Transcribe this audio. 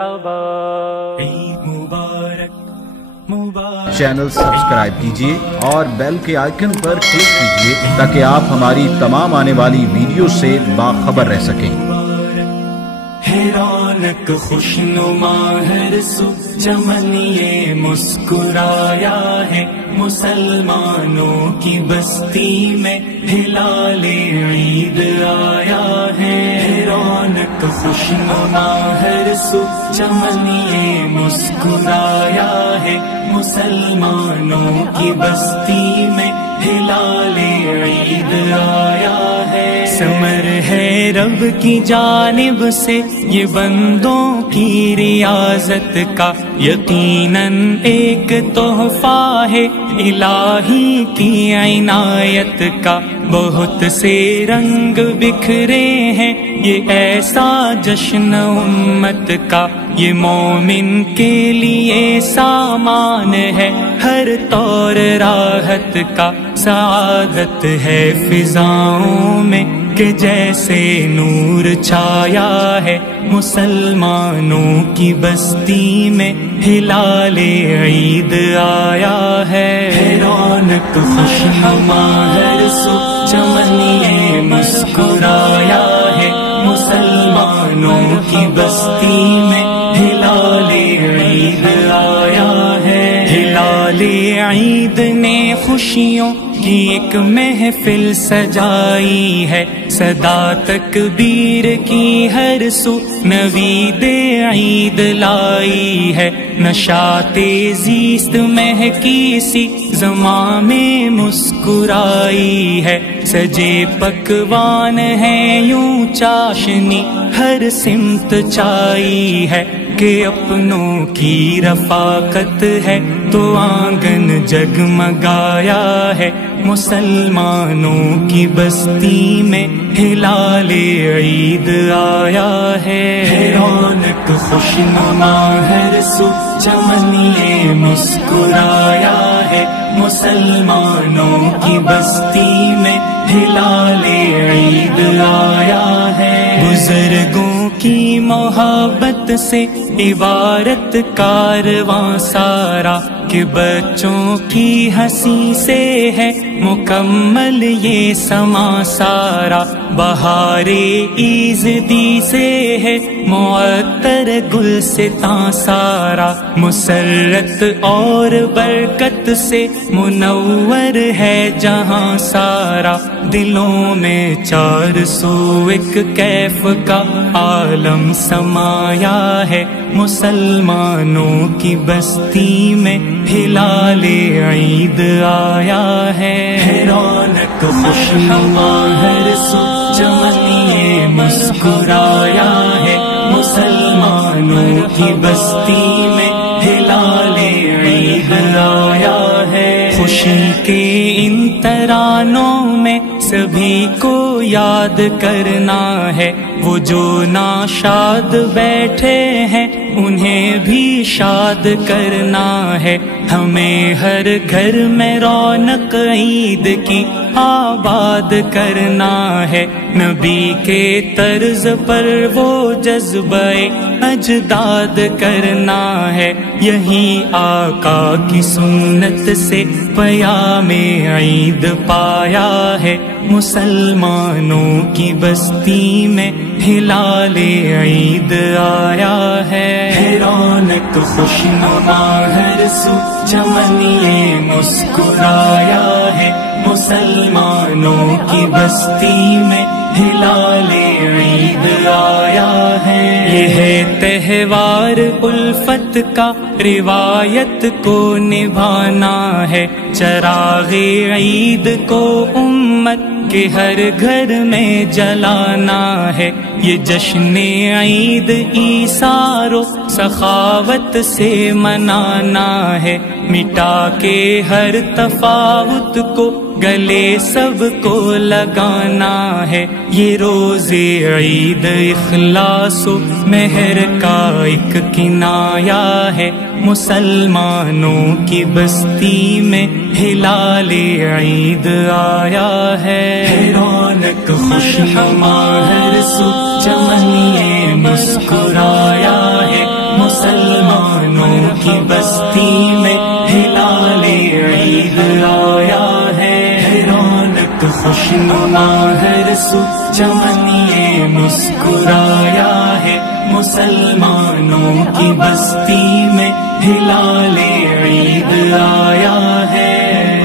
مرحبا، عید مبارک مبارک۔ Channel subscribe کیجئے اور بیل کے آئیکن پر کلک کیجئے تاکہ آپ ہماری تمام آنے والی ویڈیو سے باخبر رہ سکیں۔ ہے رونق خوشنما ہر سو چمن یہ مسکرایا ہے، مسلمانوں کی بستی میں ہلال عید آیا ہے۔ رونق خوشنما ہر سو چمن یہ مسکرایا ہے، مسلمانوں کی بستی میں ہلال عید آیا ہے۔ ثمر ہے رب کی جانب سے یہ بندوں کی ریاضت کا، یقیناً ایک تحفہ ہے الہی کی عنایت کا۔ بہت سے رنگ بکھرے ہیں یہ ایسا جشن امت کا، یہ مومن کے لیے سامان ہے ہر طور راحت کا۔ سعادت ہے فضاؤں میں کہ جیسے نور چھایا ہے، مسلمانوں کی بستی میں ہلال عید آیا ہے۔ رونق خوشنما ہر سو چمن یہ مسکرایا ہے، مسلمانوں کی بستی میں ہلال عید آیا ہے۔ ہلال عید نے خوشیوں کی ایک محفل سجائی ہے، صدا تکبیر کی ہر سو نوید عید لائی ہے۔ نشاط زیست مہکی سی زماں میں مسکرائی ہے، سجے پکوان ہیں یوں چاشنی ہر سمت چھائی ہے، کہ اپنوں کی رفاقت ہے تو آنگن جگمگایا ہے، مسلمانوں کی بستی میں ہلال عید آیا ہے۔ رونق خوشنما ہر سو چمن یہ مسکرایا ہے، مسلمانوں کی بستی میں ہلال عید آیا ہے۔ بزرگوں کی محبت سے عبارت کارواں سارا، کہ بچوں کی ہنسی سے ہے مکمل یہ سما سارا۔ بہار ایزدی سے ہے معطر گلستاں سارا، مسرت اور برکت سے منور ہے جہاں سارا۔ دلوں میں 401 کیف کا عالم سمایا ہے، مسلمانوں کی بستی میں ہلال عید آیا ہے۔ رونق خوشنما ہر سو چمن یہ مسکرایا ہے، مسلمانوں کی بستی میں ہلال عید آیا ہے۔ خوشی کے ان ترانوں میں سبھی کو یاد کرنا ہے، وہ جو ناشاد بیٹھے ہیں انہیں بھی شاد کرنا ہے۔ ہمیں ہر گھر میں رونق عید کی آباد کرنا ہے، نبی کے طرز پر وہ جذبہ اجداد کرنا ہے۔ یہی آقا کی سنت سے پیام عید پایا ہے، مسلمانوں کی بستی میں ہلال عید آیا ہے۔ رونق خوشنما ہر سو چمن یہ مسکرایا ہے، مسلمانوں کی بستی میں ہلال عید آیا ہے۔ یہ ہے تہوار الفت کا، روایت کو نبھانا ہے، چراغ عید کو امت کہ ہر گھر میں جلانا ہے۔ یہ جشن عید ایثار و سخاوت سے منانا ہے، مٹا کے ہر تفاوت کو گلے سب کو لگانا ہے۔ یہ روز عید اخلاص و مہر کا ایک کنایا ہے، مسلمانوں کی بستی میں ہلال عید آیا ہے۔ رونق خوشنما ہر سو چمن یہ مسکرایا ہے، خوشنما ہر سو چمن یہ مسکرایا ہے، مسلمانوں کی بستی میں ہلال عید آیا ہے۔